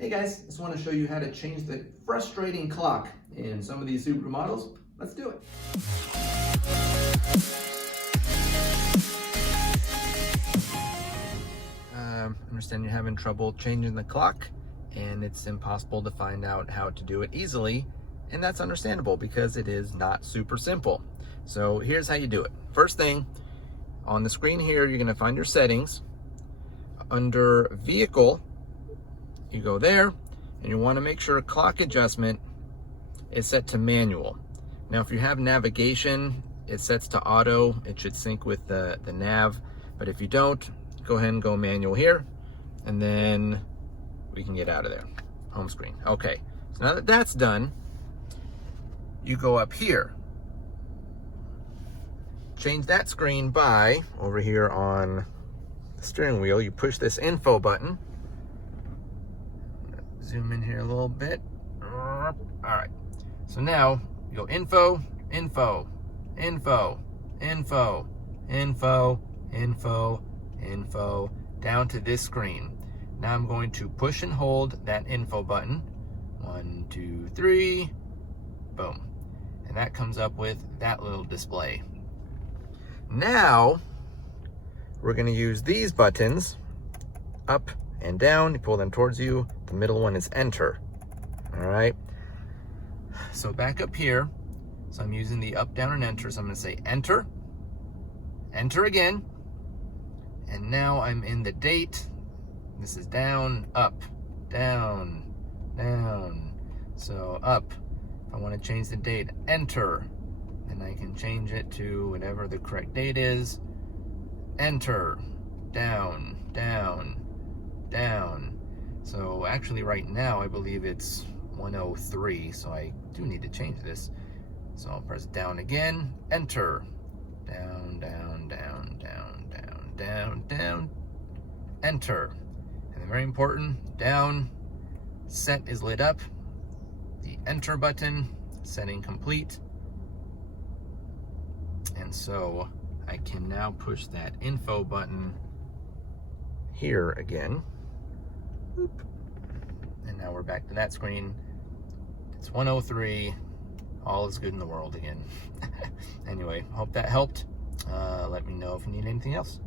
Hey guys, just want to show you how to change the frustrating clock in some of these Subaru models. Let's do it. Understand you're having trouble changing the clock and it's impossible to find out how to do it easily, and that's understandable because it is not super simple. So here's how you do it. First thing, on the screen here, you're going to find your settings. Under Vehicle, you go there, and you want to make sure clock adjustment is set to manual. Now, if you have navigation, it sets to auto. It should sync with the nav, but if you don't, go ahead and go manual here, and then we can get out of there. Home screen. Okay, so now that that's done, you go up here. Change that screen by, over here on the steering wheel, you push this info button. Zoom in here a little bit. All right, so now you go info, info, info, info, info, info, info, down to this screen. Now I'm going to push and hold that info button. 1, 2, 3, boom. And that comes up with that little display. Now, we're gonna use these buttons, up and down. You pull them towards you. The middle one is enter. All right. So back up here. So I'm using the up, down, and enter. So I'm gonna say enter, enter again. And now I'm in the date. This is down, up, down, down. So up, if I want to change the date, enter. And I can change it to whatever the correct date is. Enter, down, down, down. So actually right now I believe it's 103, so I do need to change this. So I'll press down again, enter, down, down, down, down, down, down, down, enter. And then very important, down, set is lit up, the enter button, setting complete. And so I can now push that info button here again. Boop. And now we're back to that screen. It's 103. All is good in the world again. Anyway, hope that helped. Let me know if you need anything else.